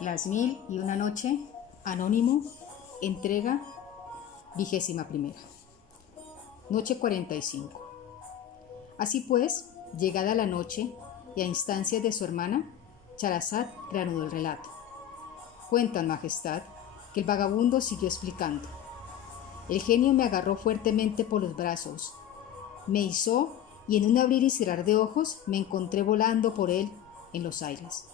Las 1001 noche, anónimo, entrega 21ª. Noche 45. Así pues, llegada la noche y a instancias de su hermana, Charazad reanudó el relato. Cuentan, Majestad, que el vagabundo siguió explicando. El genio me agarró fuertemente por los brazos, me izó y en un abrir y cerrar de ojos me encontré volando por él en los aires.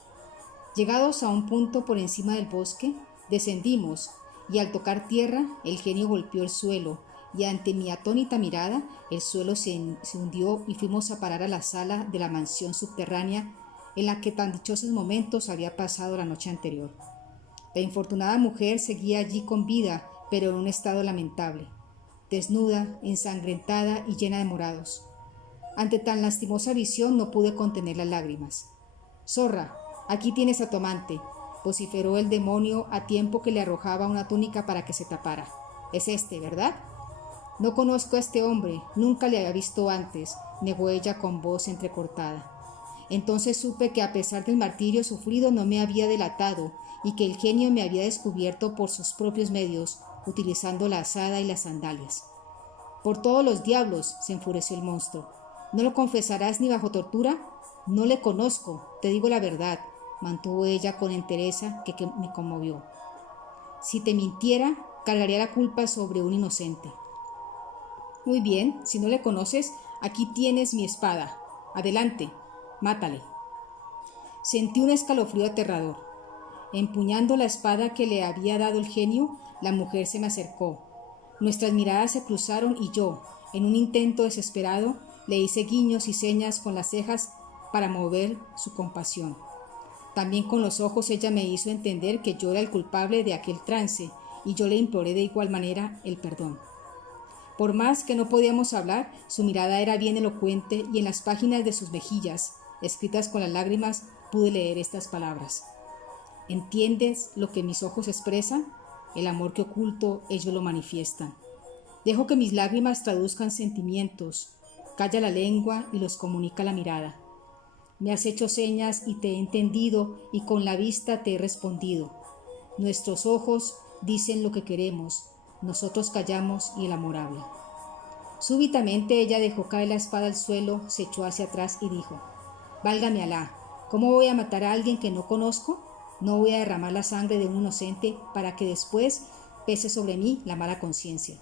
Llegados a un punto por encima del bosque, descendimos y al tocar tierra el genio golpeó el suelo y ante mi atónita mirada el suelo se hundió y fuimos a parar a la sala de la mansión subterránea en la que tan dichosos momentos había pasado la noche anterior. La infortunada mujer seguía allí con vida, pero en un estado lamentable, desnuda, ensangrentada y llena de morados. Ante tan lastimosa visión no pude contener las lágrimas. «Zorra, aquí tienes a tu amante», vociferó el demonio a tiempo que le arrojaba una túnica para que se tapara. «Es este, ¿verdad?» «No conozco a este hombre, nunca le había visto antes», negó ella con voz entrecortada. Entonces supe que a pesar del martirio sufrido no me había delatado y que el genio me había descubierto por sus propios medios, utilizando la azada y las sandalias. «Por todos los diablos», se enfureció el monstruo. «¿No lo confesarás ni bajo tortura?» «No le conozco, te digo la verdad», mantuvo ella con entereza que me conmovió. «Si te mintiera, cargaría la culpa sobre un inocente». «Muy bien, si no le conoces, aquí tienes mi espada. Adelante, mátale». Sentí un escalofrío aterrador. Empuñando la espada que le había dado el genio, la mujer se me acercó. Nuestras miradas se cruzaron y yo, en un intento desesperado, le hice guiños y señas con las cejas para mover su compasión. También con los ojos ella me hizo entender que yo era el culpable de aquel trance y yo le imploré de igual manera el perdón. Por más que no podíamos hablar, su mirada era bien elocuente y en las páginas de sus mejillas, escritas con las lágrimas, pude leer estas palabras. ¿Entiendes lo que mis ojos expresan? El amor que oculto ellos lo manifiestan. Dejo que mis lágrimas traduzcan sentimientos. Calla la lengua y los comunica la mirada. Me has hecho señas y te he entendido y con la vista te he respondido. Nuestros ojos dicen lo que queremos, nosotros callamos y el amor habla. Súbitamente ella dejó caer la espada al suelo, se echó hacia atrás y dijo: «Válgame Alá, ¿cómo voy a matar a alguien que no conozco? No voy a derramar la sangre de un inocente para que después pese sobre mí la mala conciencia».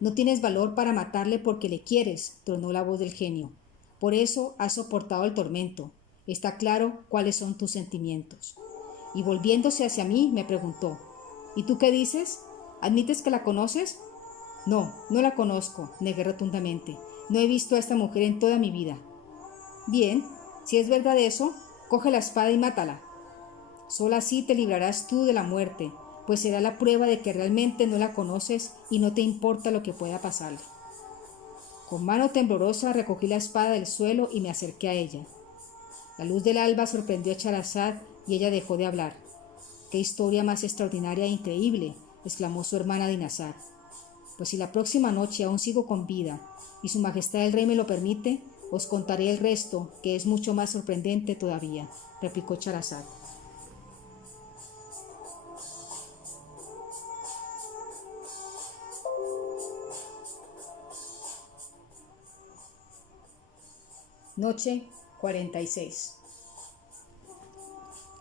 «No tienes valor para matarle porque le quieres», tronó la voz del genio. «Por eso has soportado el tormento. Está claro cuáles son tus sentimientos». Y volviéndose hacia mí me preguntó: «¿Y tú qué dices? ¿Admites que la conoces?» «No, no la conozco», negué rotundamente. «No he visto a esta mujer en toda mi vida». «Bien, si es verdad eso, coge la espada y mátala. Solo así te librarás tú de la muerte, pues será la prueba de que realmente no la conoces y no te importa lo que pueda pasarle». Con mano temblorosa recogí la espada del suelo y me acerqué a ella. La luz del alba sorprendió a Charazad y ella dejó de hablar. «¡Qué historia más extraordinaria e increíble!», exclamó su hermana Dinazar. «Pues si la próxima noche aún sigo con vida y su majestad el rey me lo permite, os contaré el resto, que es mucho más sorprendente todavía», replicó Charazad. Noche 46.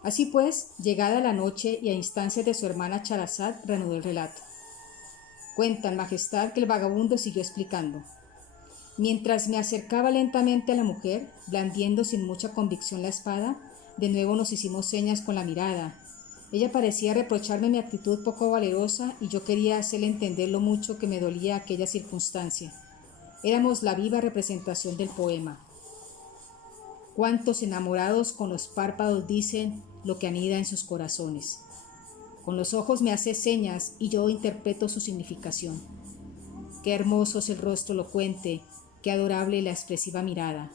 Así pues, llegada la noche y a instancias de su hermana Charazad, reanudó el relato. Cuentan, Majestad, que el vagabundo siguió explicando. Mientras me acercaba lentamente a la mujer, blandiendo sin mucha convicción la espada, de nuevo nos hicimos señas con la mirada. Ella parecía reprocharme mi actitud poco valerosa y yo quería hacerle entender lo mucho que me dolía aquella circunstancia. Éramos la viva representación del poema. Cuántos enamorados con los párpados dicen lo que anida en sus corazones. Con los ojos me hace señas y yo interpreto su significación. Qué hermoso es el rostro elocuente, qué adorable la expresiva mirada.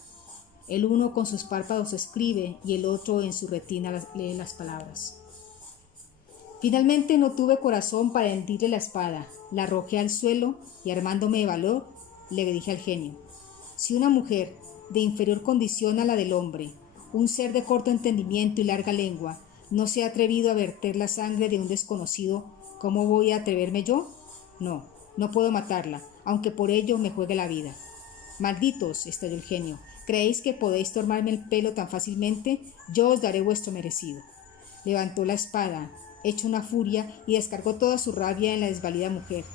El uno con sus párpados escribe y el otro en su retina lee las palabras. Finalmente no tuve corazón para hendirle la espada, la arrojé al suelo y armándome de valor, le dije al genio: «Si una mujer de inferior condición a la del hombre, un ser de corto entendimiento y larga lengua, ¿No se ha atrevido a verter la sangre de un desconocido? ¿Cómo voy a atreverme yo? No, no puedo matarla, aunque por ello me juegue la vida. Malditos, estalló el genio, ¿creéis que podéis tomarme el pelo tan fácilmente? Yo os daré vuestro merecido. Levantó la espada, hecho una furia, y descargó toda su rabia en la desvalida mujer.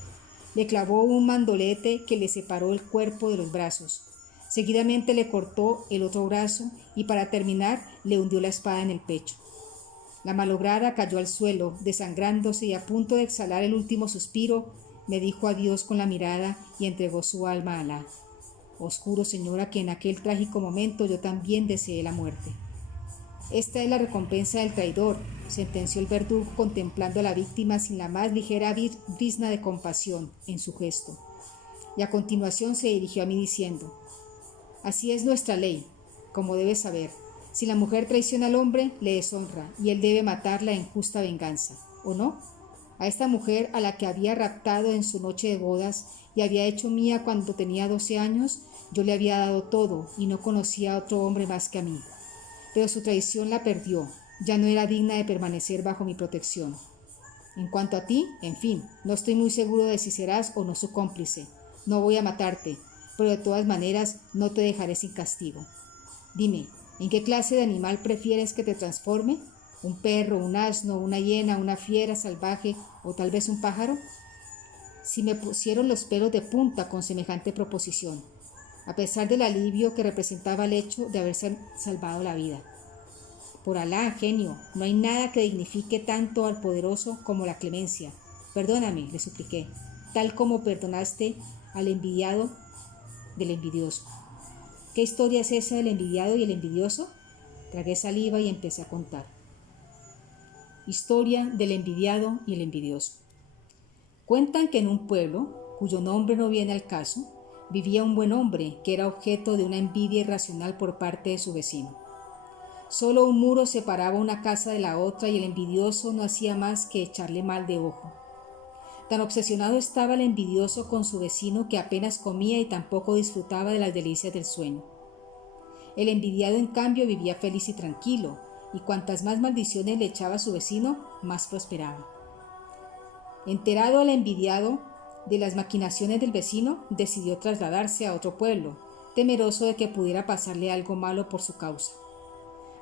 Le clavó un mandolete que le separó el cuerpo de los brazos. Seguidamente le cortó el otro brazo y para terminar le hundió la espada en el pecho. La malograda cayó al suelo, desangrándose y a punto de exhalar el último suspiro, me dijo adiós con la mirada y entregó su alma a Alá. Os juro, señora, que en aquel trágico momento yo también deseé la muerte. Esta es la recompensa del traidor, sentenció el verdugo contemplando a la víctima sin la más ligera brizna de compasión en su gesto. Y a continuación se dirigió a mí diciendo: así es nuestra ley, como debes saber. Si la mujer traiciona al hombre, le deshonra, y él debe matarla en justa venganza, ¿o no? A esta mujer, a la que había raptado en su noche de bodas y había hecho mía cuando tenía 12 años, yo le había dado todo y no conocía a otro hombre más que a mí. Pero su traición la perdió, ya no era digna de permanecer bajo mi protección. En cuanto a ti, en fin, no estoy muy seguro de si serás o no su cómplice. No voy a matarte, pero de todas maneras no te dejaré sin castigo. Dime, ¿en qué clase de animal prefieres que te transforme? ¿Un perro, un asno, una hiena, una fiera salvaje o tal vez un pájaro? Si me pusieron los pelos de punta con semejante proposición, a pesar del alivio que representaba el hecho de haberse salvado la vida. Por Alá, genio, no hay nada que dignifique tanto al poderoso como la clemencia. Perdóname, le supliqué, tal como perdonaste al envidiado del envidioso. ¿Qué historia es esa del envidiado y el envidioso? Tragué saliva y empecé a contar. Historia del envidiado y el envidioso. Cuentan que en un pueblo, cuyo nombre no viene al caso, vivía un buen hombre que era objeto de una envidia irracional por parte de su vecino. Solo un muro separaba una casa de la otra y el envidioso no hacía más que echarle mal de ojo. Tan obsesionado estaba el envidioso con su vecino que apenas comía y tampoco disfrutaba de las delicias del sueño. El envidiado, en cambio, vivía feliz y tranquilo, y cuantas más maldiciones le echaba a su vecino, más prosperaba. Enterado el envidiado de las maquinaciones del vecino, decidió trasladarse a otro pueblo, temeroso de que pudiera pasarle algo malo por su causa.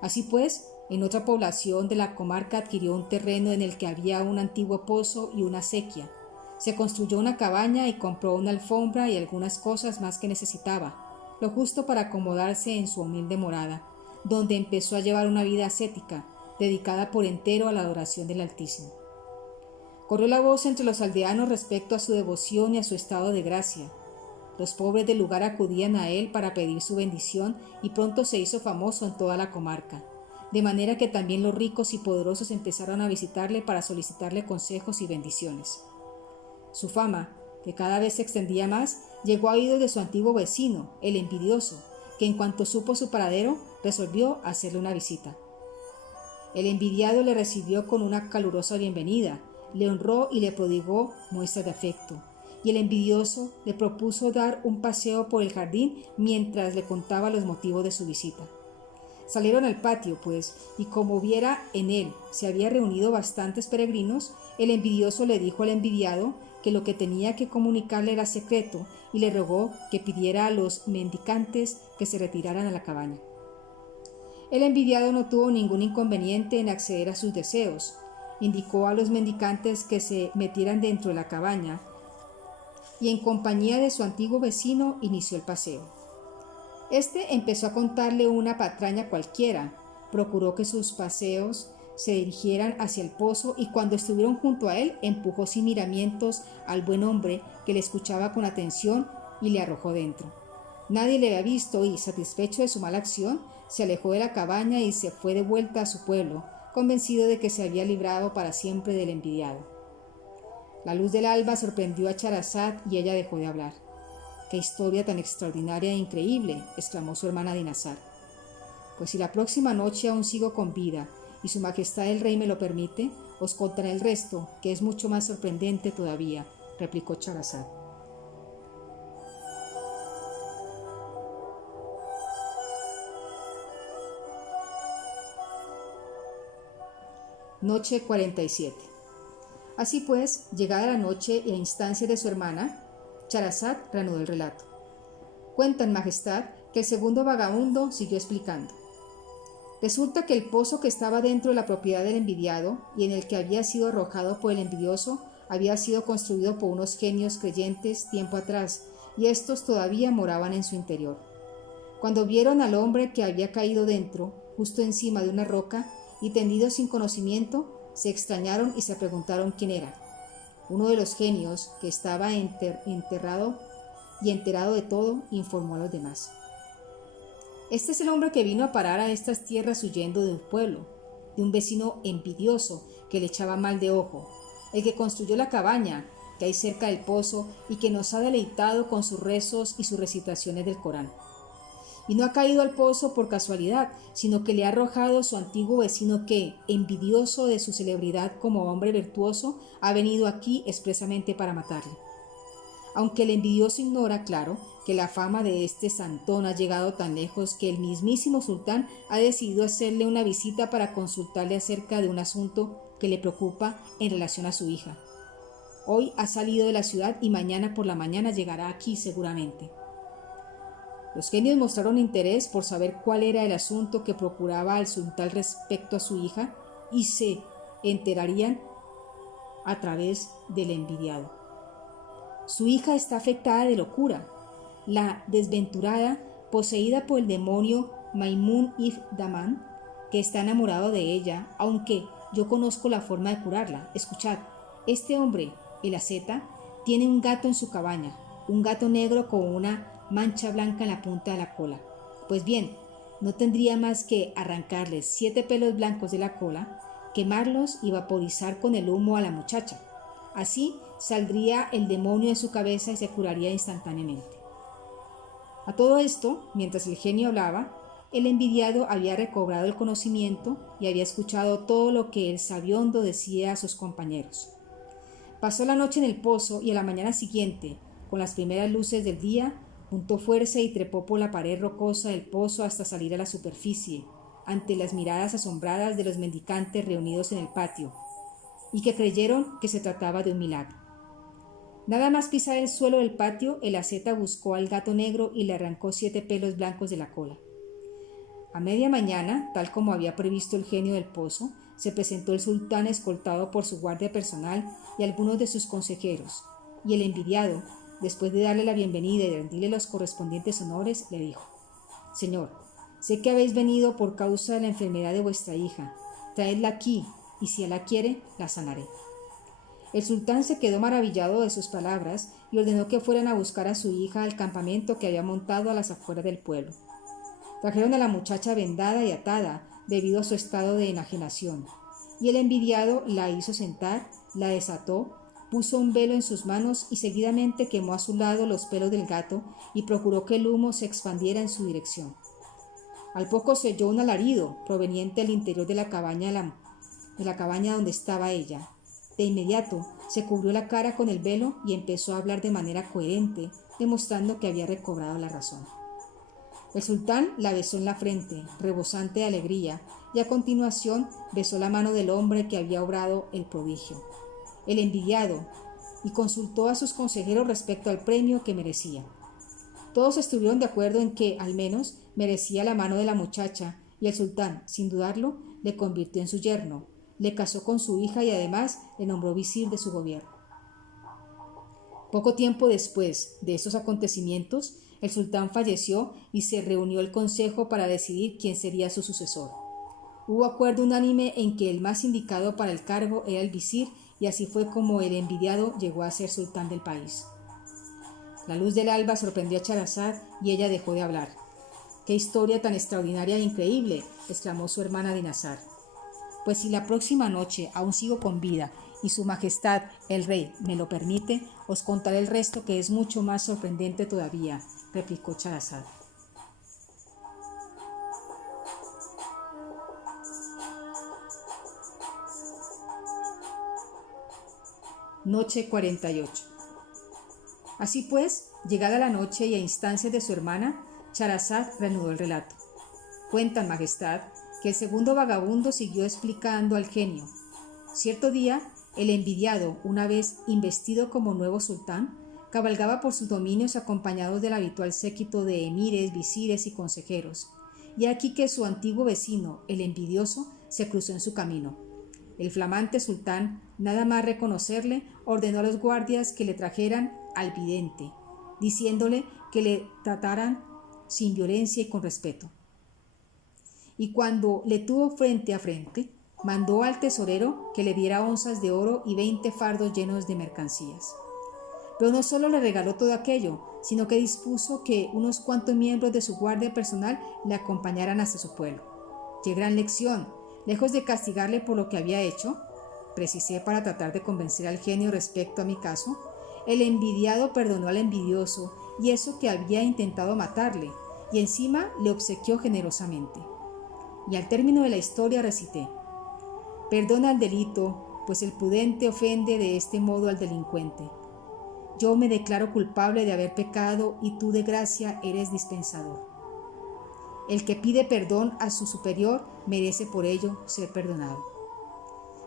Así pues, en otra población de la comarca adquirió un terreno en el que había un antiguo pozo y una acequia. Se construyó una cabaña y compró una alfombra y algunas cosas más que necesitaba, lo justo para acomodarse en su humilde morada, donde empezó a llevar una vida ascética, dedicada por entero a la adoración del Altísimo. Corrió la voz entre los aldeanos respecto a su devoción y a su estado de gracia. Los pobres del lugar acudían a él para pedir su bendición y pronto se hizo famoso en toda la comarca, de manera que también los ricos y poderosos empezaron a visitarle para solicitarle consejos y bendiciones. Su fama, que cada vez se extendía más, llegó a oídos de su antiguo vecino, el envidioso, que en cuanto supo su paradero, resolvió hacerle una visita. El envidiado le recibió con una calurosa bienvenida, le honró y le prodigó muestras de afecto, y el envidioso le propuso dar un paseo por el jardín mientras le contaba los motivos de su visita. Salieron al patio, pues, y como viera en él se había reunido bastantes peregrinos, el envidioso le dijo al envidiado que lo que tenía que comunicarle era secreto y le rogó que pidiera a los mendicantes que se retiraran a la cabaña. El envidiado no tuvo ningún inconveniente en acceder a sus deseos. Indicó a los mendicantes que se metieran dentro de la cabaña y en compañía de su antiguo vecino inició el paseo. Este empezó a contarle una patraña cualquiera, procuró que sus paseos se dirigieran hacia el pozo y cuando estuvieron junto a él empujó sin miramientos al buen hombre que le escuchaba con atención y le arrojó dentro. Nadie le había visto y, satisfecho de su mala acción, se alejó de la cabaña y se fue de vuelta a su pueblo, convencido de que se había librado para siempre del envidiado. La luz del alba sorprendió a Charazad y ella dejó de hablar. «¡Qué historia tan extraordinaria e increíble!», exclamó su hermana Dinazar. «Pues si la próxima noche aún sigo con vida y su majestad el rey me lo permite, os contaré el resto, que es mucho más sorprendente todavía», replicó Charazad. Noche 47. Así pues, llegada la noche y a instancia de su hermana, Charazad reanudó el relato. Cuentan, Majestad, que el segundo vagabundo siguió explicando. Resulta que el pozo que estaba dentro de la propiedad del envidiado y en el que había sido arrojado por el envidioso había sido construido por unos genios creyentes tiempo atrás, y estos todavía moraban en su interior. Cuando vieron al hombre que había caído dentro, justo encima de una roca, y tendido sin conocimiento, se extrañaron y se preguntaron quién era. Uno de los genios, que estaba enterrado y enterado de todo, informó a los demás. Este es el hombre que vino a parar a estas tierras huyendo de un pueblo, de un vecino envidioso que le echaba mal de ojo, el que construyó la cabaña que hay cerca del pozo y que nos ha deleitado con sus rezos y sus recitaciones del Corán. Y no ha caído al pozo por casualidad, sino que le ha arrojado su antiguo vecino que, envidioso de su celebridad como hombre virtuoso, ha venido aquí expresamente para matarle. Aunque el envidioso ignora, claro, que la fama de este santón ha llegado tan lejos que el mismísimo sultán ha decidido hacerle una visita para consultarle acerca de un asunto que le preocupa en relación a su hija. Hoy ha salido de la ciudad y mañana por la mañana llegará aquí seguramente. Los genios mostraron interés por saber cuál era el asunto que procuraba al sultán respecto a su hija y se enterarían a través del envidiado. Su hija está afectada de locura. La desventurada, poseída por el demonio Maimun Ibn Daman, que está enamorado de ella, aunque yo conozco la forma de curarla. Escuchad, este hombre, el asceta, tiene un gato en su cabaña, un gato negro con una mancha blanca en la punta de la cola. Pues bien, no tendría más que arrancarle 7 pelos blancos de la cola, quemarlos y vaporizar con el humo a la muchacha. Así saldría el demonio de su cabeza y se curaría instantáneamente. A todo esto, mientras el genio hablaba, el envidiado había recobrado el conocimiento y había escuchado todo lo que el sabiondo decía a sus compañeros. Pasó la noche en el pozo y a la mañana siguiente, con las primeras luces del día, juntó fuerza y trepó por la pared rocosa del pozo hasta salir a la superficie, ante las miradas asombradas de los mendicantes reunidos en el patio, y que creyeron que se trataba de un milagro. Nada más pisar el suelo del patio, el asceta buscó al gato negro y le arrancó 7 pelos blancos de la cola. A media mañana, tal como había previsto el genio del pozo, se presentó el sultán escoltado por su guardia personal y algunos de sus consejeros, y el envidiado, después de darle la bienvenida y rendirle los correspondientes honores, le dijo: «Señor, sé que habéis venido por causa de la enfermedad de vuestra hija. Traedla aquí, y si Alá quiere, la sanaré». El sultán se quedó maravillado de sus palabras y ordenó que fueran a buscar a su hija al campamento que había montado a las afueras del pueblo. Trajeron a la muchacha vendada y atada debido a su estado de enajenación, y el envidiado la hizo sentar, la desató, puso un velo en sus manos y seguidamente quemó a su lado los pelos del gato y procuró que el humo se expandiera en su dirección. Al poco se oyó un alarido proveniente del interior de la cabaña donde estaba ella. De inmediato se cubrió la cara con el velo y empezó a hablar de manera coherente, demostrando que había recobrado la razón. El sultán la besó en la frente, rebosante de alegría, y a continuación besó la mano del hombre que había obrado el prodigio, el envidiado, y consultó a sus consejeros respecto al premio que merecía. Todos estuvieron de acuerdo en que, al menos, merecía la mano de la muchacha, y el sultán, sin dudarlo, le convirtió en su yerno, le casó con su hija y además le nombró visir de su gobierno. Poco tiempo después de estos acontecimientos, el sultán falleció y se reunió el consejo para decidir quién sería su sucesor. Hubo acuerdo unánime en que el más indicado para el cargo era el visir, y así fue como el envidiado llegó a ser sultán del país. La luz del alba sorprendió a Charazad y ella dejó de hablar. «¡Qué historia tan extraordinaria e increíble!», exclamó su hermana Dinazar. «Pues si la próxima noche aún sigo con vida y su majestad, el rey, me lo permite, os contaré el resto, que es mucho más sorprendente todavía», replicó Charazad. Noche 48. Así pues, llegada la noche y a instancias de su hermana, Charazad reanudó el relato. Cuentan, majestad, que el segundo vagabundo siguió explicando al genio, Cierto día, el envidiado, una vez investido como nuevo sultán, cabalgaba por sus dominios acompañado del habitual séquito de emires, visires y consejeros, y aquí que su antiguo vecino, el envidioso, se cruzó en su camino. El flamante sultán, nada más reconocerle, ordenó a los guardias que le trajeran al vidente, diciéndole que le trataran sin violencia y con respeto. Y cuando le tuvo frente a frente, mandó al tesorero que le diera onzas de oro y 20 fardos llenos de mercancías. Pero no solo le regaló todo aquello, sino que dispuso que unos cuantos miembros de su guardia personal le acompañaran hasta su pueblo. ¡Qué gran lección! Lejos de castigarle por lo que había hecho, precisé para tratar de convencer al genio respecto a mi caso, el envidiado perdonó al envidioso y eso que había intentado matarle, y encima le obsequió generosamente. Y al término de la historia recité: perdona el delito, pues el prudente ofende de este modo al delincuente. Yo me declaro culpable de haber pecado y tú de gracia eres dispensador. El que pide perdón a su superior merece por ello ser perdonado.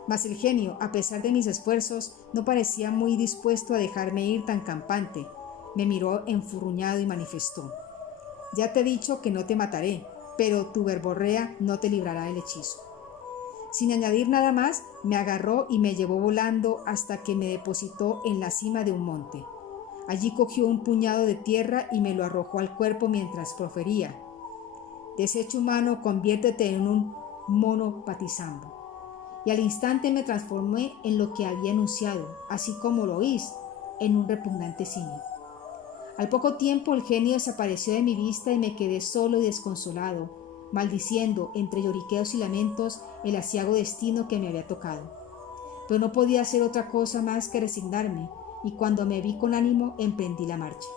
Mas el genio, a pesar de mis esfuerzos, no parecía muy dispuesto a dejarme ir tan campante. Me miró enfurruñado y manifestó: ya te he dicho que no te mataré, pero tu verborrea no te librará del hechizo. Sin añadir nada más, me agarró y me llevó volando hasta que me depositó en la cima de un monte. Allí cogió un puñado de tierra y me lo arrojó al cuerpo mientras profería: desecho humano, conviértete en un mono patizando. Y al instante me transformé en lo que había anunciado, así como lo oís, en un repugnante simio. Al poco tiempo el genio desapareció de mi vista y me quedé solo y desconsolado, maldiciendo entre lloriqueos y lamentos el aciago destino que me había tocado. Pero no podía hacer otra cosa más que resignarme, y cuando me vi con ánimo emprendí la marcha.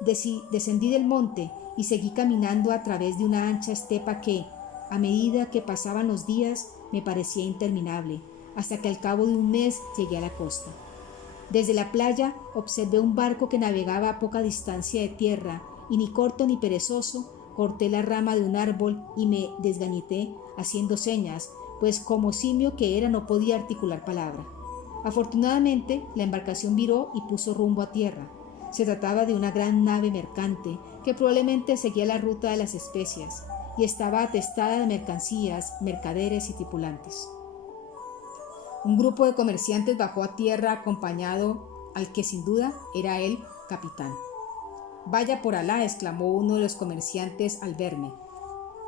Descendí del monte y seguí caminando a través de una ancha estepa que, a medida que pasaban los días, me parecía interminable, hasta que al cabo de un mes llegué a la costa. Desde la playa observé un barco que navegaba a poca distancia de tierra, y ni corto ni perezoso, corté la rama de un árbol y me desgañité haciendo señas, pues como simio que era no podía articular palabra. Afortunadamente, la embarcación viró y puso rumbo a tierra. Se trataba de una gran nave mercante que probablemente seguía la ruta de las especias y estaba atestada de mercancías, mercaderes y tripulantes. Un grupo de comerciantes bajó a tierra acompañado al que sin duda era el capitán. «Vaya por Alá», exclamó uno de los comerciantes al verme.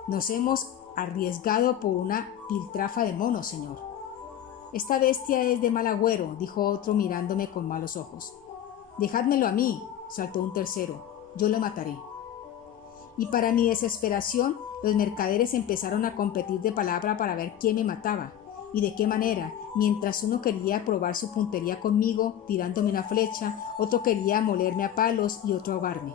«Nos hemos arriesgado por una piltrafa de monos, señor». «Esta bestia es de mal agüero», dijo otro mirándome con malos ojos. «Dejádmelo a mí», saltó un tercero, «yo lo mataré». Y para mi desesperación, los mercaderes empezaron a competir de palabra para ver quién me mataba y de qué manera. Mientras uno quería probar su puntería conmigo, tirándome una flecha, otro quería molerme a palos y otro ahogarme.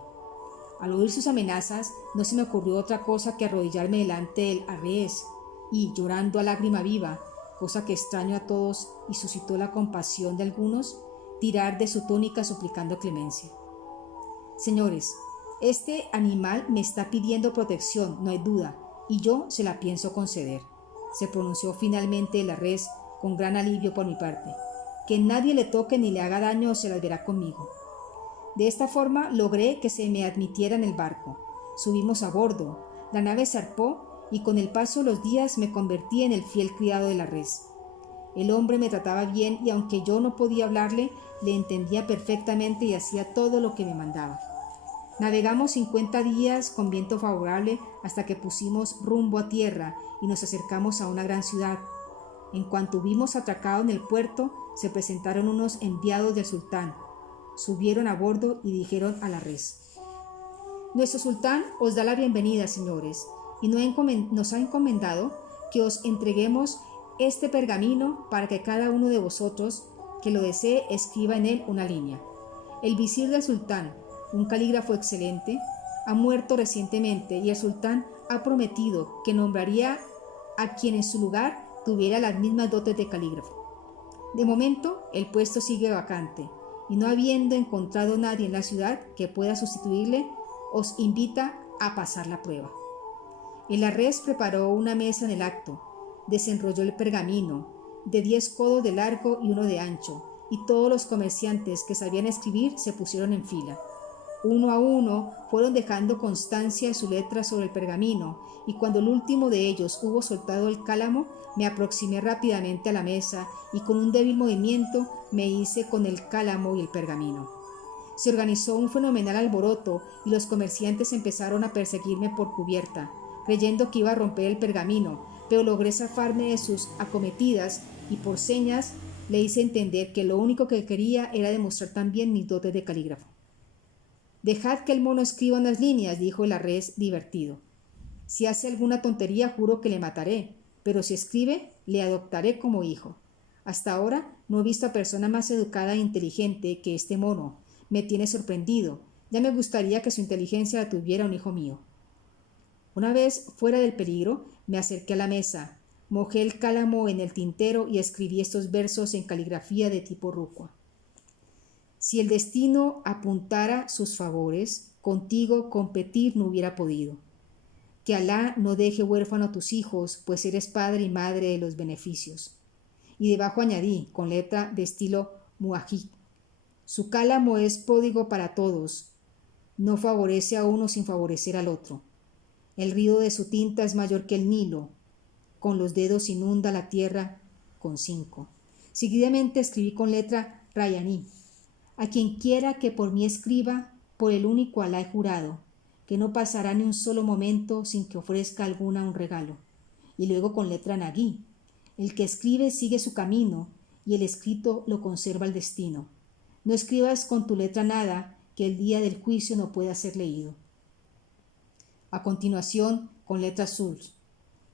Al oír sus amenazas, no se me ocurrió otra cosa que arrodillarme delante del arrés y, llorando a lágrima viva, cosa que extraño a todos y suscitó la compasión de algunos, tirar de su túnica suplicando clemencia. «Señores, este animal me está pidiendo protección, no hay duda, y yo se la pienso conceder», se pronunció finalmente el arrés con gran alivio por mi parte. «Que nadie le toque ni le haga daño o se las verá conmigo». De esta forma logré que se me admitiera en el barco. Subimos a bordo, la nave zarpó y con el paso de los días me convertí en el fiel criado del arrés. El hombre me trataba bien y aunque yo no podía hablarle, le entendía perfectamente y hacía todo lo que me mandaba. Navegamos 50 días con viento favorable hasta que pusimos rumbo a tierra y nos acercamos a una gran ciudad. En cuanto hubimos atracado en el puerto, se presentaron unos enviados del sultán. Subieron a bordo y dijeron al arrés: «Nuestro sultán os da la bienvenida, señores, y nos ha encomendado que os entreguemos este pergamino para que cada uno de vosotros que lo desee escriba en él una línea. El visir del sultán, un calígrafo excelente, ha muerto recientemente y el sultán ha prometido que nombraría a quien en su lugar tuviera las mismas dotes de calígrafo. De momento, el puesto sigue vacante y no habiendo encontrado nadie en la ciudad que pueda sustituirle, os invita a pasar la prueba». El arrés preparó una mesa en el acto, desenrolló el pergamino de 10 codos de largo y 1 de ancho, y todos los comerciantes que sabían escribir se pusieron en fila. Uno a uno fueron dejando constancia de su letra sobre el pergamino, y cuando el último de ellos hubo soltado el cálamo, me aproximé rápidamente a la mesa y con un débil movimiento me hice con el cálamo y el pergamino. Se organizó un fenomenal alboroto y los comerciantes empezaron a perseguirme por cubierta, creyendo que iba a romper el pergamino, pero logré zafarme de sus acometidas y por señas le hice entender que lo único que quería era demostrar también mis dotes de calígrafo. «Dejad que el mono escriba unas líneas», dijo el arrés divertido. «Si hace alguna tontería juro que le mataré, pero si escribe, le adoptaré como hijo. Hasta ahora no he visto a persona más educada e inteligente que este mono. Me tiene sorprendido. Ya me gustaría que su inteligencia la tuviera un hijo mío». Una vez fuera del peligro, me acerqué a la mesa, mojé el cálamo en el tintero y escribí estos versos en caligrafía de tipo rúcua. «Si el destino apuntara sus favores, contigo competir no hubiera podido. Que Alá no deje huérfano a tus hijos, pues eres padre y madre de los beneficios». Y debajo añadí, con letra de estilo muají: «Su cálamo es pródigo para todos, no favorece a uno sin favorecer al otro. El río de su tinta es mayor que el Nilo, con los dedos inunda la tierra con 5». Seguidamente escribí con letra rayaní: «A quien quiera que por mí escriba, por el único Alá he jurado, que no pasará ni un solo momento sin que ofrezca alguna un regalo». Y luego con letra naguí: «El que escribe sigue su camino, y el escrito lo conserva el destino. No escribas con tu letra nada, que el día del juicio no pueda ser leído». A continuación, con letra azul: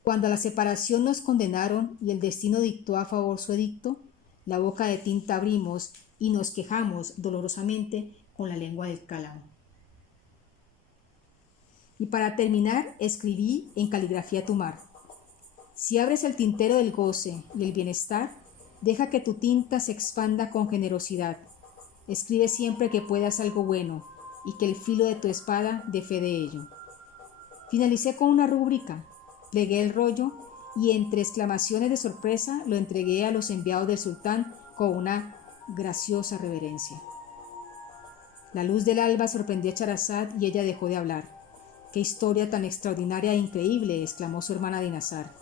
«Cuando a la separación nos condenaron y el destino dictó a favor su edicto, la boca de tinta abrimos y nos quejamos dolorosamente con la lengua del cálamo». Y para terminar, escribí en caligrafía tumar: «Si abres el tintero del goce y el bienestar, deja que tu tinta se expanda con generosidad. Escribe siempre que puedas algo bueno, y que el filo de tu espada dé fe de ello». Finalicé con una rúbrica, plegué el rollo y entre exclamaciones de sorpresa lo entregué a los enviados del sultán con una graciosa reverencia. La luz del alba sorprendió a Charazad y ella dejó de hablar. «¡Qué historia tan extraordinaria e increíble!», exclamó su hermana Dinazar.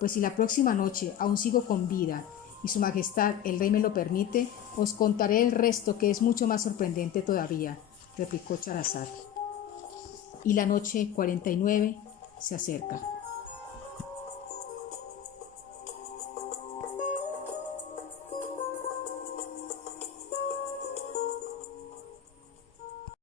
«Pues si la próxima noche aún sigo con vida y su majestad el rey me lo permite, os contaré el resto, que es mucho más sorprendente todavía», replicó Charazad. Y la noche 49 se acerca.